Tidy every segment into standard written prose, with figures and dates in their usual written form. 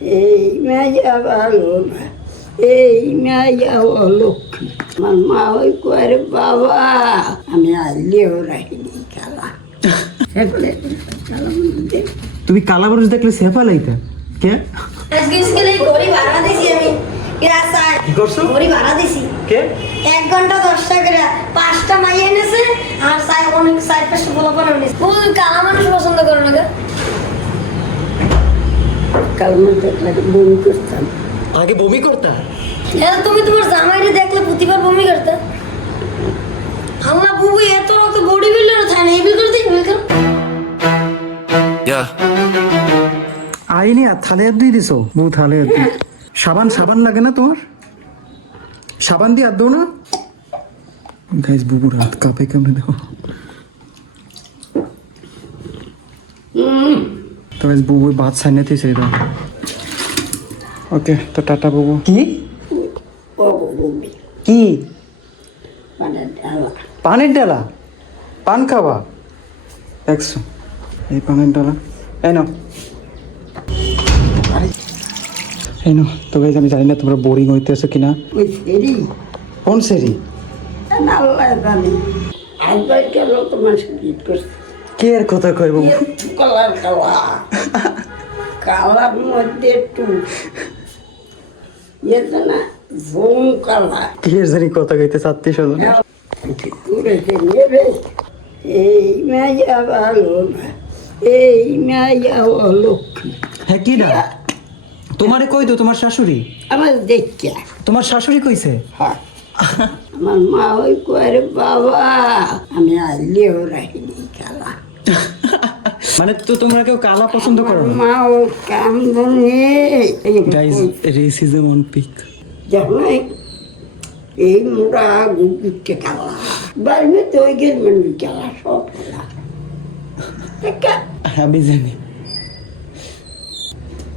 এই মেয়া ভালো না, এই মেয়া অলক্ষী। আমার মা ওই করে বাবা আমি আইলেও রাখিনি খেলা। তুমি কালা মানুষ দেখলে সেফা লাইতা কে? কি করছো? ভাড়া দিছি কে? 1 ঘন্টা 10 টাকা করে 5টা মাই এনেছে আর অনেক 4-5টা পোলাপান এনেছে। কোন কালা মানুষ পছন্দ করে না? কালমা দেখলে বমি করতাম। আগে বমি করতা? তুমি তোমার জামাইরে দেখলে প্রতিবার বমি করতে? আল্লাহ বুবু এত রকম বডি বিল্ডার থাকে এই বিল করতে বিল কর। আইনি আর থালে দিয়ে দিছো বউ থালে। সাবান লাগে না তোমার? সাবান দিয়ে আর দো না। গাইস বুবুর হাত কাঁপে কেমনে দেখো। তো গাইস বুবু ভাত সাইনাতে চাইদা। ওকে তো টাটা বুবু। কি বমি কি? মানে ডালা পানের ডালা? পান খাওয়া? দেখছো এই পানের ডালা? এই নাও এই নাও। তো গাইস আমি জানি না তোমরা বোরিং হইতেছো কিনা। ওই ফেরি কোন সেরি? আল্লাহ জানি। আজবার কেন তোমার সাথে করছে কে এর কথা কই বুবু? কালার কালা কালার মধ্যে একটু ইয়ে না জম কালা কে এর জানি কথা কইতে চাচ্ছি শুধু। করেছে নেবে। এই মেয়া ভালো না, এই মেয়া অলক্ষী। হ্যাঁ কি না? তোমারে কই তো তোমার শাশুড়ি? আমার দেখা তোমার শাশুড়ি কইছে? হয় আমার মা ওই করে বাবা আমি আইলেও রাখিনি খেলা। মানে তো তোমরা কেউ কালা পছন্দ করো না? মা ও কান্দনে গাইস রেসিজম অন পিক। যেমন এই মোড়া গুটকে খেলা বাইরে তো ওই গেল খেলা সব খেলা আমি জানি।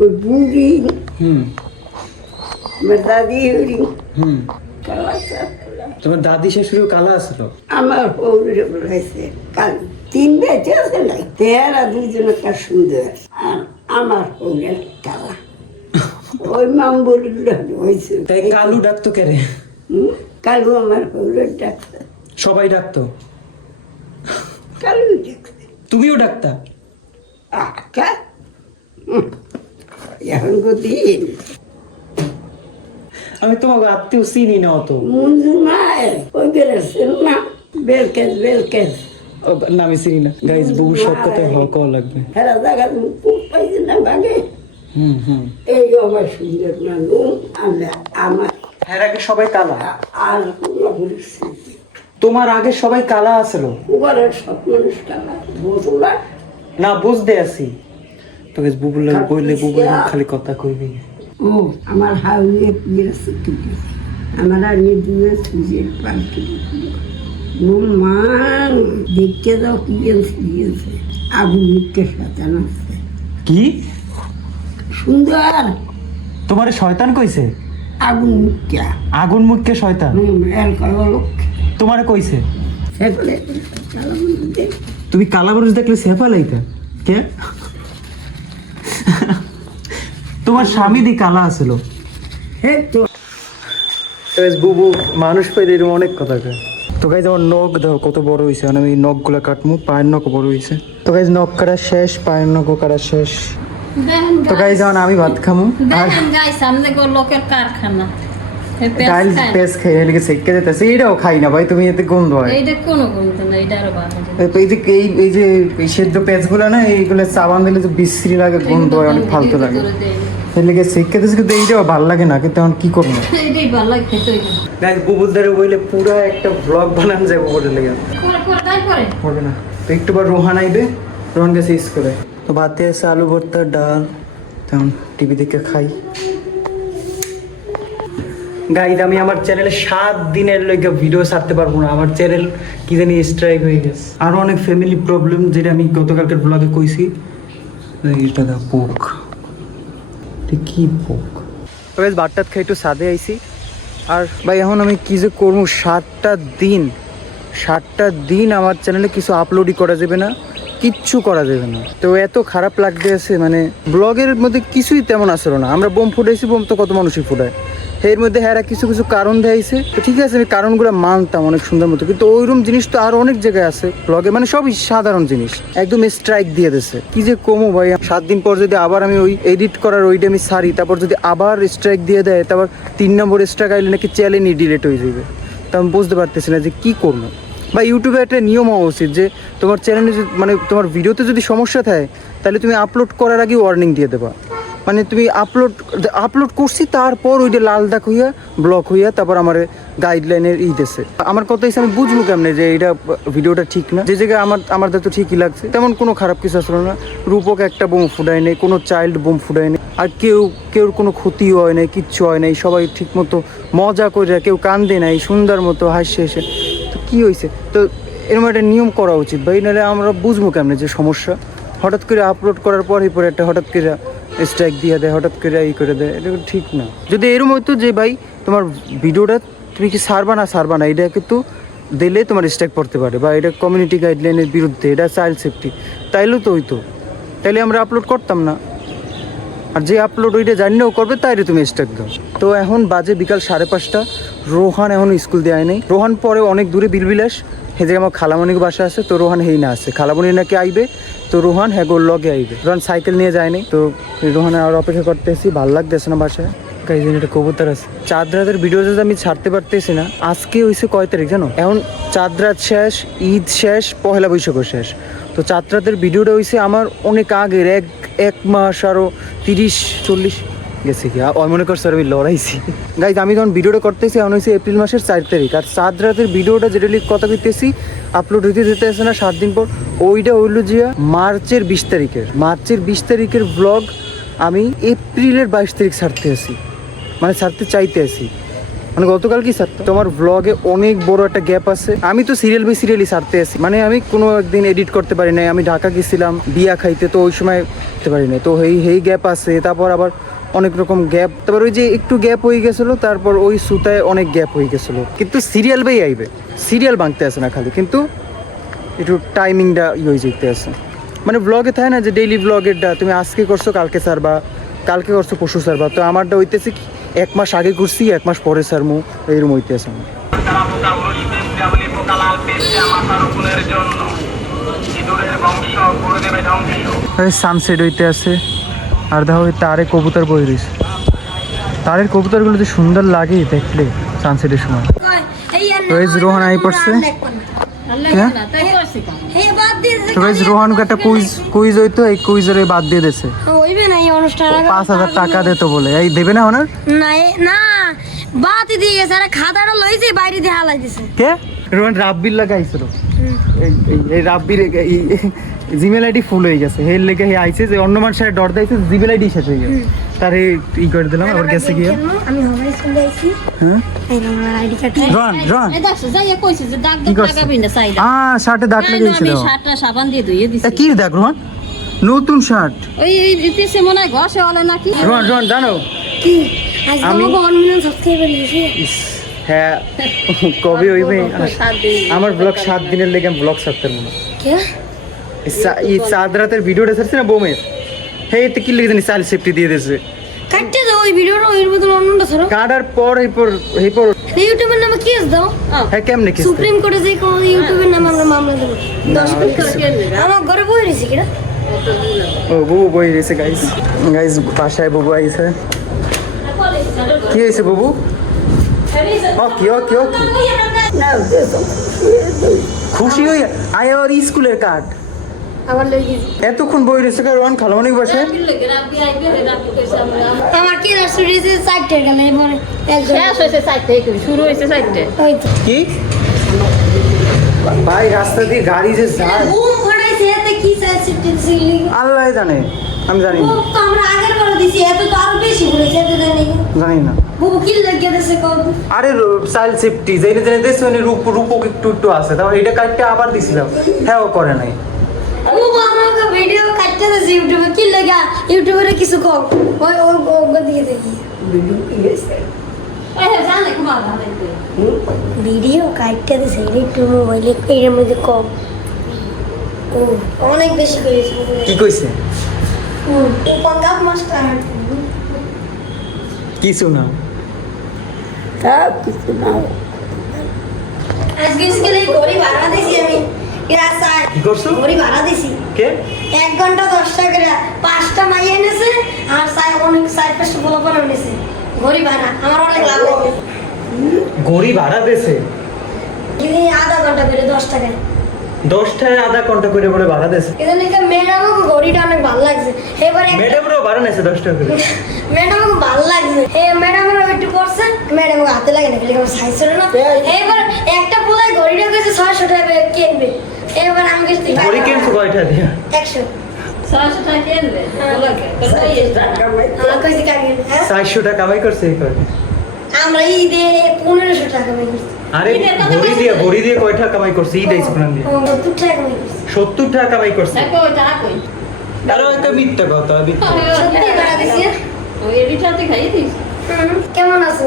ওই বুড়ি হুম আমার দাদি হরি হুম। খেলা সব খেলা। তোমার দাদি শাশুড়িও কালা আসলো? আমার হৌরে বলেছে কাল 3 বেঁচে আছে না, তেরা দুজনের কাজ সুন্দর আর আমার হৌরের কালা। ওই মাম বলিল হয়েছে তাই কালু ডাকতো কে রে? কালু আমার হৌরের ডাক্তার, সবাই ডাকতো? কালু ডাক্তার। তুমিও ডাকতা? আচ্ছা এখন দিন আমি তোমাকে আত্মীয় চিনি না অত। মঞ্জু নাই ওই বেড়েছেন না বেলকেস বেলকেস না আমি চিনি না। গাইস বুবুর সব কথাই হক লাগবে। হেরা জায়গা খুব পাইছে না ভাগে। হুম হুম। এই আমার সুন্দর মানুষ আমার এর আগে সবাই কালা? আর কোনো বলেছি তোমার আগে সবাই কালা আসলো? ঘরের সব মানুষ কালা বুঝলা না বুঝতে আছি। তো গাইস বুবুর লাগে বইলে বুবু খালি কথা কইবি। ও আমার হাউয়ে পিয়েছে তুই আমার আর নিয়ে দিয়ে সুজের পাল্টি মান দেখতে দাও পিয়েছে আগুন মুখকে সাজান আছে কি সুন্দর তোমারে শয়তান কইছে? আগুন মুখকে আগুন মুখকে শয়তান লোক তোমারে কইছে? সেগুলো তুমি কালা মানুষ দেখলে সেফা লাইতা কে? তোমার স্বামী দি কালা আসল? তো বুবু মানুষ পাইলে এরকম অনেক কথা কয়। তো গাইজ আমার নখ দাও কত বড় হয়েছে, মানে আমি নখগুলো কাটমু। পায়ের নখ বড় হয়েছে। তো গাইজ নখ কাটা শেষ, পায়ের নখ কাটা শেষ। তো গাইজ যখন আমি ভাত খামু আর লোকের কারখানা ডাইল পেস খাই এদিকে সেকে যেতেছে। এইটাও খাই না ভাই, তুমি এতে গন্ধ হয়। এইটা কোনো গন্ধ না, এটা আরো ভালো। এই যে সেদ্ধ পেঁচগুলো না, এইগুলো সাবান দিলে যে বিশ্রী লাগে, গন্ধ হয়, অনেক ফালতু লাগে। এদিকে সেকে দিতেছে কিন্তু এইটাও ভালো লাগে না, কিন্তু এখন কি করবো। এইটাই ভালো লাগে খেতে। গাইজ বুবুর দ্বারা বইলে পুরো একটা ব্লগ বানানো যায় বুবুর লেগে। হবে না তো একটু বার রোহান আইবে, রোহান গেছে স্কুলে। তো ভাতে আছে আলু ভর্তা, ডাল, তেমন টিভি দেখে খাই। গাইজ আমি আমার চ্যানেলে 7 দিনের লইগে ভিডিও ছাড়তে পারবো না। আমার চ্যানেল কি জানি স্ট্রাইক হয়ে গেছে। আরও অনেক ফ্যামিলি প্রবলেম, যেটা আমি গতকালকের ব্লগে কইছি। এটা দা পোক, কি পোক। বেশ বাটটাত খাই একটু সাদে আইছি। আর ভাই এখন আমি কি যে করবো, 7টা দিন আমার চ্যানেলে কিছু আপলোডই করা যাবে না, কিচ্ছু করা যাবে না। তো এত খারাপ লাগতে আছে, মানে ব্লগের মধ্যে কিছুই তেমন আসলো না। আমরা বোম ফুটাইছি, বোম তো কত মানুষই ফুটায়, এর মধ্যে হ্যাঁ কিছু কিছু কারণ দেখাইছে। তো ঠিক আছে, আমি কারণগুলো মানতাম অনেক সুন্দর মতো, কিন্তু ওইরকম জিনিস তো আরো অনেক জায়গায় আছে ব্লগে, মানে সবই সাধারণ জিনিস একদম স্ট্রাইক দিয়ে দিচ্ছে। কি যে কমো ভাই, 7 দিন পর যদি আবার আমি ওই এডিট করার ওইটা আমি সারি, তারপর যদি আবার স্ট্রাইক দিয়ে দেয়, তারপর 3 নম্বর স্ট্রাইক আইলে নাকি চ্যালেঞ্জই ডিলেট হয়ে যাবে। তো আমি বুঝতে পারতেছি না যে কি করবো। বা ইউটিউবে একটা নিয়ম হওয়া উচিত যে তোমার চ্যানেলে মানে তোমার ভিডিওতে যদি সমস্যা থাকে তাহলে তুমি আপলোড করার আগে ওয়ার্নিং দিয়ে দেবা। মানে তুমি আপলোড করছি, তারপর ওইটা লাল দাগ হইয়া ব্লক হইয়া তারপর আমার গাইডলাইনের দিতেছে। আমার কথা হিসেবে আমি বুঝবো কেমনে যে এটা ভিডিওটা ঠিক না। যে জায়গায় আমার তো ঠিকই লাগছে, তেমন কোনো খারাপ কিছু আসলো না। রূপক একটা বোম ফুটায় নেই, কোনো চাইল্ড বোম ফুটায় নেই, আর কেউর কোনো ক্ষতি হয় নাই, কিচ্ছু হয় নাই। সবাই ঠিক মতো মজা করে, কেউ কান্দে নাই, সুন্দর মতো হাসি হেসে। তো কী হয়েছে? তো এরকম একটা নিয়ম করা উচিত ভাই, নাহলে আমরা বুঝবো কেমনে যে সমস্যা। হঠাৎ করে আপলোড করার পরে একটা হঠাৎ করে স্ট্রাইক দিয়ে দেয়, হঠাৎ করে করে দেয়, এটা ঠিক না। যদি এরকম হইতো যে ভাই তোমার ভিডিওটা তুমি কি সারবা না এটা কিন্তু দিলে তোমার স্ট্রাইক পড়তে পারে, বা এটা কমিউনিটি গাইডলাইনের বিরুদ্ধে, এটা চাইল্ড সেফটি, তাইলেও তো হইতো, তাইলে আমরা আপলোড করতাম না। আর যে আপলোড ওইটা জানি না ও করবে, তাইলে তুমি স্ট্রাইক দাও। তো এখন বাজে বিকাল 5:30, রোহান এখন স্কুল দেয় নাই। রোহান পরে অনেক দূরে বিলবিলাস, হে যে আমার খালামণির বাসা আছে, তো রোহান হেই না আছে, খালামণি নাকি আইবে, তো রোহান হ্যাঁ গোর লগে আইবে। রোহান সাইকেল নিয়ে যায়নি, তো রোহানের আর অপেক্ষা করতেছি, ভালো লাগতেছে না বাসায়। কাইজেন একটা কবুতর আছে। চাঁদ রাতের ভিডিও যদি আমি ছাড়তে পারতেছি না। আজকে হয়েছে কয় তারিখ জানো? এখন চাঁদ রাত শেষ, ঈদ শেষ, পহেলা বৈশাখও শেষ। তো চাঁদ রাতের ভিডিওটা হয়েছে আমার অনেক আগের, এক মাস আরও 30-40 গেছে কি মনে করছে আমি লড়াইছি। গাইজ আমি যখন ভিডিওটা করতেছি এখন হয়েছে এপ্রিল মাসের 4 তারিখ, আর চাঁদ রাতের ভিডিওটা যেটা কথা কইতেছি আপলোড হইতে যেতে আসে না 7 দিন পর, ওইটা হইল যে মার্চের 20 তারিখের। মার্চের 20 তারিখের ব্লগ আমি এপ্রিলের 22 তারিখ ছাড়তে আসি, মানে ছাড়তে চাইতে আসি, মানে গতকাল কি ছাড়তে। তোমার ব্লগে অনেক বড় একটা গ্যাপ আছে। আমি তো সিরিয়াল বাই সিরিয়ালই ছাড়তে আসি, মানে আমি কোনো একদিন এডিট করতে পারি নাই। আমি ঢাকা গেছিলাম বিয়া খাইতে, তো ওই সময় করতে পারি নাই, তো এই গ্যাপ আছে। তারপর আবার অনেক রকম গ্যাপ, তারপর ওই যে একটু গ্যাপ হয়ে গেছিলো, তারপর ওই সুতায় অনেক গ্যাপ হয়ে গেছিলো। কিন্তু সিরিয়াল বাই আইবে, সিরিয়াল ভাঙতে আসে না খালি, কিন্তু একটু টাইমিংটা হয়ে যেতে আছে। মানে ব্লগে থাকে না যে ডেইলি ব্লগেরটা তুমি আজকে করছো কালকে ছাড়বা, কালকে করছো পরশু ছাড়বা। তো আমারটা হইতেছে কি 1 মাস আগে করছি, 1 মাস পরে ছাড়মু, এইরকম হইতেছে আমার। সানসেট হইতে আছে, আর দেখো তারে কবুতর বই রয়েছে। তারের কবুতরগুলো যে সুন্দর লাগে দেখলে সানসেটের সময়। রোহান আই পড়ছে। রোহানকে একটা কুইজ হইতো, এই কুইজের বাদ দিয়ে দিয়েছে। 5,000 টাকা দিত বলে, এই দেবে না ওনার না বাদ দিয়ে গেছে, আরে খাতাটা লইছে বাইরে দিয়ে হালাই দিছে। কে? রোহান রাব্বির লাগাইছিল, এই রাব্বির জিমেল আইডি ফুল হয়ে গেছে, হের লেগে হে আইছে যে অন্য মানুষের ডর দিয়েছে, জিমেল আইডি শেষ হয়ে গেছে, তারে ই করে দিলাম। আবার গেছে গিয়ে আমি হবে চলে আইছি। হ্যাঁ এই আমার আইডি কার্ড রন এই দেখছো যাই কইছে যে দাগ দাগ লাগাবি না সাইডে। শার্টে দাগ লাগিয়েছিল। আমি শার্টটা সাবান দিয়ে ধুইয়ে দিছি। কি দাগ রোহান? নতুন শার্ট। ওই ইতিসে মনে হয় ঘষে হলে নাকি। রোহান জানো কি আজ আমি 1 মিলিয়ন সাবস্ক্রাইবার হইছে। হ্যাঁ কবে হইবে? আমার ব্লগ 7 দিনের লেগে আমি ব্লগ ছাড়তে পারবো না। কে? এই চাঁদ রাতের ভিডিওটা ছাড়ছে না বোমের, হে এতে কি লিখে জানি চাইল্ড সেফটি দিয়ে দিয়েছে। কাটতে দাও ওই ভিডিওটা, ওই বদল অন্যটা ছাড়ো। কাটার পর এই ইউটিউবের নামে কেস দাও। হ্যাঁ কেমনে কেস? সুপ্রিম কোর্টে যে কোন ইউটিউবের নামে আমরা মামলা দেব। 10 কোটি আমার ঘরে বই রইছে কিরা? ও বুবু বই রয়েছে গাইস বাসায় বুবু আইছে। কি হয়েছে বুবু? কি না খুশি হই আয় ওর স্কুলের কার্ড আবার লই গেছি। এতক্ষণ বই রয়েছে রোহান খালামণির বাসায়। আমার কি রাস্তা রইছে 4টা গেল এবারে শেষ হইছে 4টায় করি, শুরু হইছে 4টায়। ওই তো কি ভাই রাস্তা দিয়ে গাড়ি যে যায়, ঘুম পড়াইছে এতে কি চাইছে টিনসিলি আল্লাহ জানে, আমি জানি না। তো আমরা আগের বার দিছি, এত তো আরো বেশি পড়েছে, এত জানি না। জানি না বুবু কি লাগিয়ে দিছে কব? আরে চাইল্ড সেফটি যেটা জেনে দেশ মানে রূপক একটু আছে, তারপর এটা কাটতে আবার দিছিলাম, হ্যাঁ ও করে নাই। বুবু আমাকে ভিডিও কাটতে দিছে ইউটিউবে, কি লাগা ইউটিউবে কিছু কম ওই ওই দিয়ে দেখি ভিডিও কি হয়েছে? এই জানে কুমার ভাই। ভিডিও কাটতে দিছে একটু মোবাইলে এর মধ্যে কম ও অনেক বেশি করেছে কি কইছে ও পঙ্গাল মাস্টার কিছু না তা কিছু না আজকে স্কুলে ঘড়ি ভাড়া দিছি আমি স্যার কি করছো? ঘড়ি ভাড়া দিছি কে 1 ঘন্টা 10 টাকা করে 5টা মাই এনেছে আর স্যার অনেক স্যার 5টা বলা পড়া এনেছে ঘড়ি ভাড়া আমার অনেক লাভ হয়েছে ঘড়ি ভাড়া দেছে কিন্তু আধা ঘন্টা করে 10 টাকা 10টায় আধা ঘন্টা করে করে ভাড়া দেছে এখানে একটা ম্যাডামও ঘড়িটা অনেক ভালো লাগছে এবারে ম্যাডামরাও ভাড়া নেছে 10 টাকা করে ম্যাডাম ভালো লাগছে ম্যাডামের একটু করছে ম্যাডাম হাতে লাগে না খালি সাইজ ছিল না এবার একটা পোলাই ঘড়িটা গেছে 600 টাকা কিনবে এবার আমি গেছি ঘড়ি কিনছো কয়টা দিয়া 100 600 টাকা কিনবে বলাকে কত ইয়ে আমার কইছি কাকে হ্যাঁ 400 টাকা কামাই করছে এই করে আমরা ঈদে 1500 টাকা কামাই করছি আরে ঘড়ি দিয়ে কয় টাকা কামাই করছে ঈদ আইছে কোন দিয়ে 70 টাকা কামাই করছি 70 টাকা কামাই করছে দেখো ওই টাকা কই আরে একটা মিথ্যা কথা মিথ্যা সত্যি টাকা দিছি ওই এডিটাতে খাইয়ে দিস কেমন আছো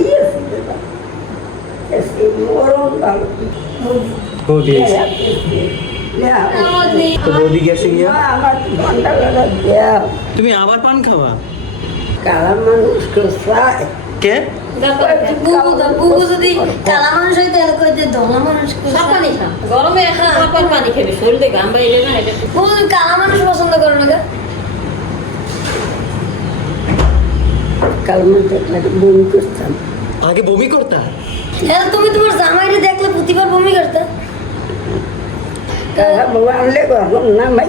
ইয়ে এসে মরণ ভালো বৌদি তো বৌদি গেছে গিয়া আমার ঘন্টা বেলা দেয়া তুমি আবার পান খাবা কালা মানুষকে চায় কে বুবু যদি কালা মানুষ হইতে এর কইতে ধলা মানুষ সব পানি খা গরমে এখন আবার পানি খাবি শরীরে ঘাম বাইরে না এটা বুবু কালা মানুষ পছন্দ করে না কালা মানুষ দেখলে বমি করতাম আগে বমি করতা হ্যাঁ তুমি তোমার জামাইরে দেখলে প্রতিবার বমি করতে কালা বাবা আনলে গরম না মাই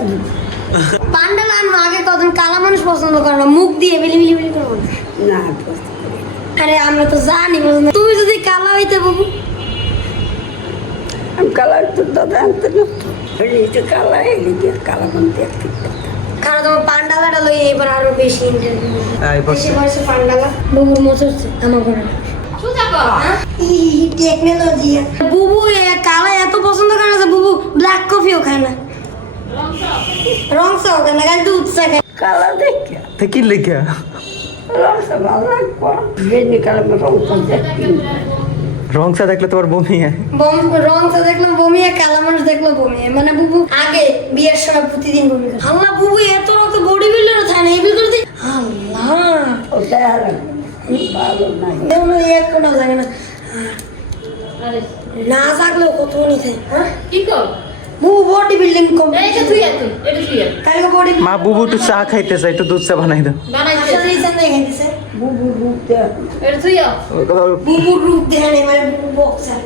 পান্ডাল আনবো আগে কদিন কালা মানুষ পছন্দ করে না মুখ দিয়ে বিলি করবো না আরে আমরা তো জানি পছন্দ তুমি যদি কালা হইতে বাবু আমি কালা তো দাদা আনতে না এই তো কালা এলিগে কালা মানুষ দেখতে কারণ তোমার পান্ডালাটা লই এবার আরো বেশি ইন্টারভিউ আই বেশি বয়সে পান্ডালা বুবুর মোচড়ছে আমার ঘরে সুজা কর টেকনোলজি বুবু কালা এত পছন্দ করে না যে বুবু ব্ল্যাক কফিও খায় না রং চাও খায় না খালি দুধ চা খায় কালা দেখে তে কি লেখা রংটা ভালো লাগবো বেনি কালা রংটা দেখি রং চা দেখলে তোমার বমি হয় রং চা দেখলাম বমি আর কালা মানুষ দেখলো বমি হয়। মানে বুবু আগে বিয়ের সময় প্রতিদিন বমি করে আল্লাহ বুবু এত রক্ত বডি বিল্ডার থাকে না এই বিল্ডার দি আল্লাহ ওটা আর ভালো নাই যেমন এক কোনা লাগে না আরে না থাকলেও কত নিতে হ্যাঁ কি কর বুবু বডি বিল্ডিং কম এইটা তুই তুই এটা তুই কালকে বডি মা বুবু একটু চা খাইতে চাই একটু দুধ চা বানাই দাও বানাইতে আসলে এই জন্য খাইতেছে বুবু বুবতে এটা তুই বুবুর রূপ দেখে নেই মানে বুবু বক্সার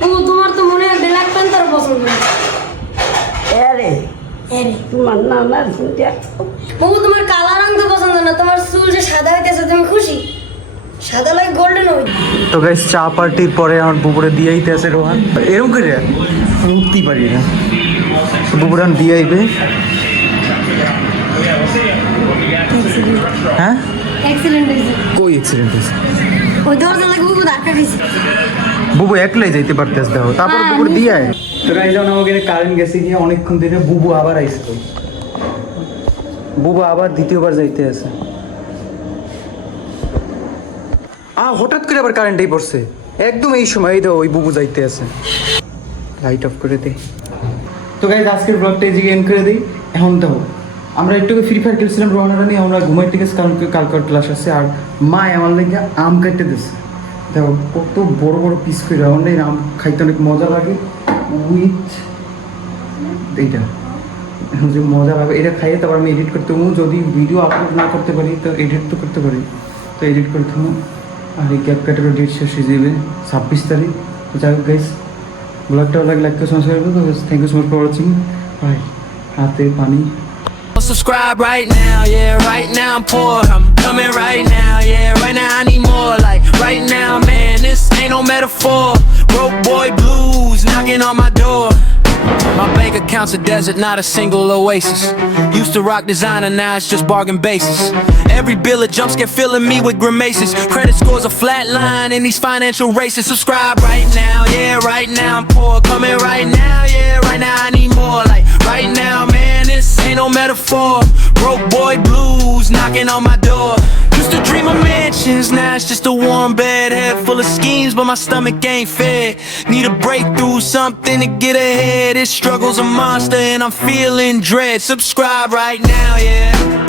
বুবু তোমার তো মনে হয় ব্ল্যাক প্যান্থার পছন্দ না আরে হ্যাঁ তোমার নানার চিন্তা বুবু তোমার কালা রং তো পছন্দ না তোমার চুল যে সাদা হইতেছে তুমি খুশি সাদা লাগে গোল্ডেন হই তো গাইস চা পার্টির পরে আমার বুবুরে দিয়ে আইতে আছে রোহান এরকম করে উঠতেই পারি না বুবুরে আমি দিয়ে আইবে হ্যাঁ অ্যাক্সিডেন্ট হয়েছে কই অ্যাক্সিডেন্ট হয়েছে ওই দরজা লাগে বুবু ধাক্কা দিছে বুবু একলাই যাইতে পারতেছ দেখো তারপর হ্যাঁ, বুবুর দিয়ে আয় তো গাইস যখন আমাকে কারেন্ট গেছে গিয়ে অনেকক্ষণ ধরে বুবু আবার আইছে বুবু আবার দ্বিতীয়বার যাইতে আছে হঠাৎ করে আবার কারেন্টই পড়ছে একদম এই সময় এই দাও ওই বুবু যাইতে আছে লাইট অফ করে দে তো গাইস আজকের ব্লগটা এই এন্ড করে দিই এখন দাও আমরা একটু ফ্রি ফায়ার খেলছিলাম রোহানারা নিয়ে আমরা ঘুমাইতে গেছি কারণ কালকার ক্লাস আছে আর মা আমার লেগে আম কাটতে দিচ্ছে দেখো কত বড় বড় পিস করে অনেক আম খাইতে অনেক মজা লাগে উইথ এইটা যে মজা লাগে এটা খাইয়ে তারপর আমি এডিট করতে হবো যদি ভিডিও আপলোড না করতে পারি তো এডিট তো করতে পারি তো এডিট করতে হবো আর এই ক্যাপ কাটার ডেট শেষ হয়ে যাবে 26 তারিখ তো যাই হোক গাইস ব্লগটা ভালো লাগলে লাইক করে সাবস্ক্রাইব করো thank you so much for watching bye হাতে পানি Subscribe right now, yeah, right now I'm poor. I'm coming right now, yeah, right now I need more. Like right now, man, this ain't no metaphor. Broke boy blues knocking on my door. My bank account's a desert, not a single oasis. Used to rock designer, now it's just bargain basis. Every bill of jump scare filling me with grimaces. Credit scores a flat line in these financial races. Subscribe right now, yeah, right now I'm poor. Coming right now, yeah, right now I need more. Like right now, man, this ain't no metaphor. Broke boy blues knocking on my door. Used to dream of mansions, now it's just a warm bed. Head full of schemes, but my stomach ain't fed. Need a breakthrough, something to get ahead. It's struggle's a monster and I'm feeling dread. Subscribe right now, yeah.